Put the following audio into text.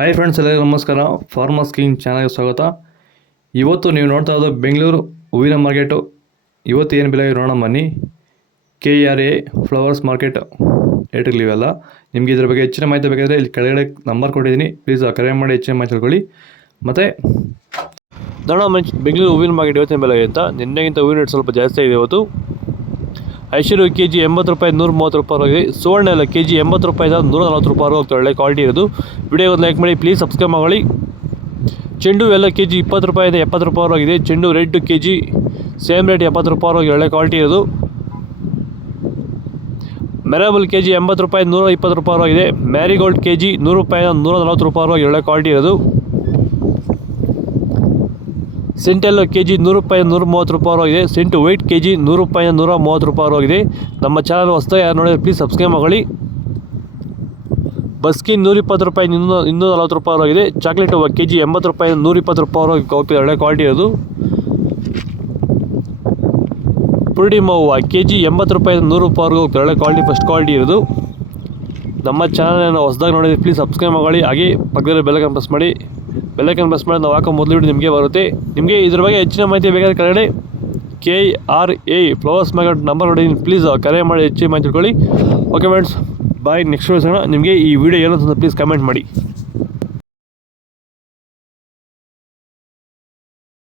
Hi friends, ಎಲ್ಲರಿಗೂ ನಮಸ್ಕಾರ. Farmers king ಚಾನಲ್ಗೆ ಸ್ವಾಗತ. ಇವತ್ತು ನೀವು ನೋಡ್ತಾ ಇರೋದು ಬೆಂಗಳೂರು ಹೂವಿನ ಮಾರ್ಕೆಟು. ಇವತ್ತು ಏನು ಬೆಲೆ ನೋಡೋಣ ಬನ್ನಿ. KRA ಫ್ಲವರ್ಸ್ ಮಾರ್ಕೆಟ್ ರೇಟ್ಗಳಿವೆಲ್ಲ. ನಿಮಗೆ ಇದ್ರ ಬಗ್ಗೆ ಹೆಚ್ಚಿನ ಮಾಹಿತಿ ಬೇಕಾದರೆ ಇಲ್ಲಿ ಕೆಳಗಡೆ ನಂಬರ್ ಕೊಟ್ಟಿದ್ದೀನಿ, ಪ್ಲೀಸ್ ಕರೆ ಮಾಡಿ ಹೆಚ್ಚಿನ ಮಾಹಿತಿ ತಿಳ್ಕೊಳ್ಳಿ. ಮತ್ತು ನೋಡೋಣ ಬೆಂಗಳೂರು ಹೂವಿನ ಮಾರ್ಕೆಟ್ ಇವತ್ತಿನ ಬೆಲೆ ಅಂತ. ನಿನ್ನೆಗಿಂತ ಹೂವಿನ ರೇಟ್ ಸ್ವಲ್ಪ ಜಾಸ್ತಿ ಆಗಿದೆ ಇವತ್ತು. ಐಶ್ವರ್ಯ KG 80 ರೂಪಾಯಿ, 130 ರೂಪಾಯಿ ಆಗಿದೆ. ಸುವರ್ಣ ಎಲ್ಲ KG 80 ರೂಪಾಯಿ, 140 ರೂಪಾಯಿ ಹೋಗ್ತಾ ಒಳ್ಳೆ ಕ್ವಾಲಿಟಿ ಇರೋದು. ವಿಡಿಯೋ ಒಂದು ಲೈಕ್ ಮಾಡಿ, ಪ್ಲೀಸ್ ಸಬ್ಸ್ಕ್ರೈಬ್ ಮಾಡಿ. ಚೆಂಡು ಎಲ್ಲ KG 20 ರೂಪಾಯಿ, 70 ರೂಪಾಯಿ ಆಗಿದೆ. ಚೆಂಡು ರೆಡ್ KG ಸೇಮ್ ರೇಟ್ 70 ರೂಪಾಯಿ ಹೋಗಿ ಒಳ್ಳೆ ಕ್ವಾಲಿಟಿ ಇರೋದು. ಮೆರಾಬಲ್ KG 80 ರೂಪಾಯಿ, 120 ರೂಪಾಯಿ ಆಗಿದೆ. ಮ್ಯಾರಿಗೋಲ್ಡ್ KG 100 ರೂಪಾಯಿ, 140 ರೂಪಾಯಿ ಹೋಗಿ ಒಳ್ಳೆ ಕ್ವಾಲಿಟಿ ಇರೋದು. ಸೆಂಟೆಲ್ಲೋ KG 100 ರೂಪಾಯಿ, 130 ರೂಪಾಯಿ ಆಗಿದೆ. ಸೆಂಟು ವೈಟ್ KG 100 ರೂಪಾಯಿ, 130 ರೂಪಾಯಿ ಆಗಿದೆ. ನಮ್ಮ ಚಾನಲ್ ಹೊಸದಾಗಿ ಯಾರು ನೋಡಿದ್ರೆ ಪ್ಲೀಸ್ ಸಬ್ಸ್ಕ್ರೈಬ್ ಮಾಡಿ. ಬಸ್ಕಿನ್ 120 ರೂಪಾಯಿ, 240 ರೂಪಾಯಿ ಆಗಿದೆ. ಚಾಕ್ಲೇಟ್ ಹೂವು KG 80 ರೂಪಾಯಿ, 120 ರೂಪಾಯಿ ಹೋಗ್ತಿದೆ ಒಳ್ಳೆ ಕ್ವಾಲಿಟಿ ಇರೋದು. ಪುರ್ಡಿಮ ಹೂವು KG 80 ರೂಪಾಯಿ, 100 ರೂಪಾಯಿ ಹೋಗ್ತಿದೆ ಒಳ್ಳೆ ಕ್ವಾಲಿಟಿ, ಫಸ್ಟ್ ಕ್ವಾಲಿಟಿ ಇರೋದು. ನಮ್ಮ ಚಾನಲನ್ನು ಹೊಸದಾಗಿ ನೋಡಿದ್ರೆ ಪ್ಲೀಸ್ ಸಬ್ಸ್ಕ್ರೈಬ್ ಮಾಡಿ. ಹಾಗೆ ಪಕ್ಕದಲ್ಲಿ ಬೆಲ್ಲೈಕನ್ ಪ್ರೆಸ್ ಮಾಡಿ. ಬೆಲ್ಲೈಕನ್ ಪ್ರೆಸ್ ಮಾಡಿ ನಾವು ಹಾಕೋ ಮೊದಲು ವಿಡಿಯೋ ನಿಮಗೆ ಬರುತ್ತೆ. ನಿಮಗೆ ಇದ್ರ ಬಗ್ಗೆ ಹೆಚ್ಚಿನ ಮಾಹಿತಿ ಬೇಕಾದ್ರೆ ಕೆಳಗಡೆ KRA ಫ್ಲವರ್ಸ್ ಮಾರ್ಕೆಟ್ ನಂಬರ್ ನೋಡಿ, ಪ್ಲೀಸ್ ಕರೆ ಮಾಡಿ ಹೆಚ್ಚಿನ ಮಾಹಿತಿ ತಿಳ್ಕೊಳ್ಳಿ. ಓಕೆ ಫ್ರೆಂಡ್ಸ್, ಬಾಯ್. ನೆಕ್ಸ್ಟ್ ವಿಡಿಯೋ ಸಿಗೋಣ. ನಿಮಗೆ ಈ ವಿಡಿಯೋ ಏನು ಅಂತ ಪ್ಲೀಸ್ ಕಮೆಂಟ್ ಮಾಡಿ.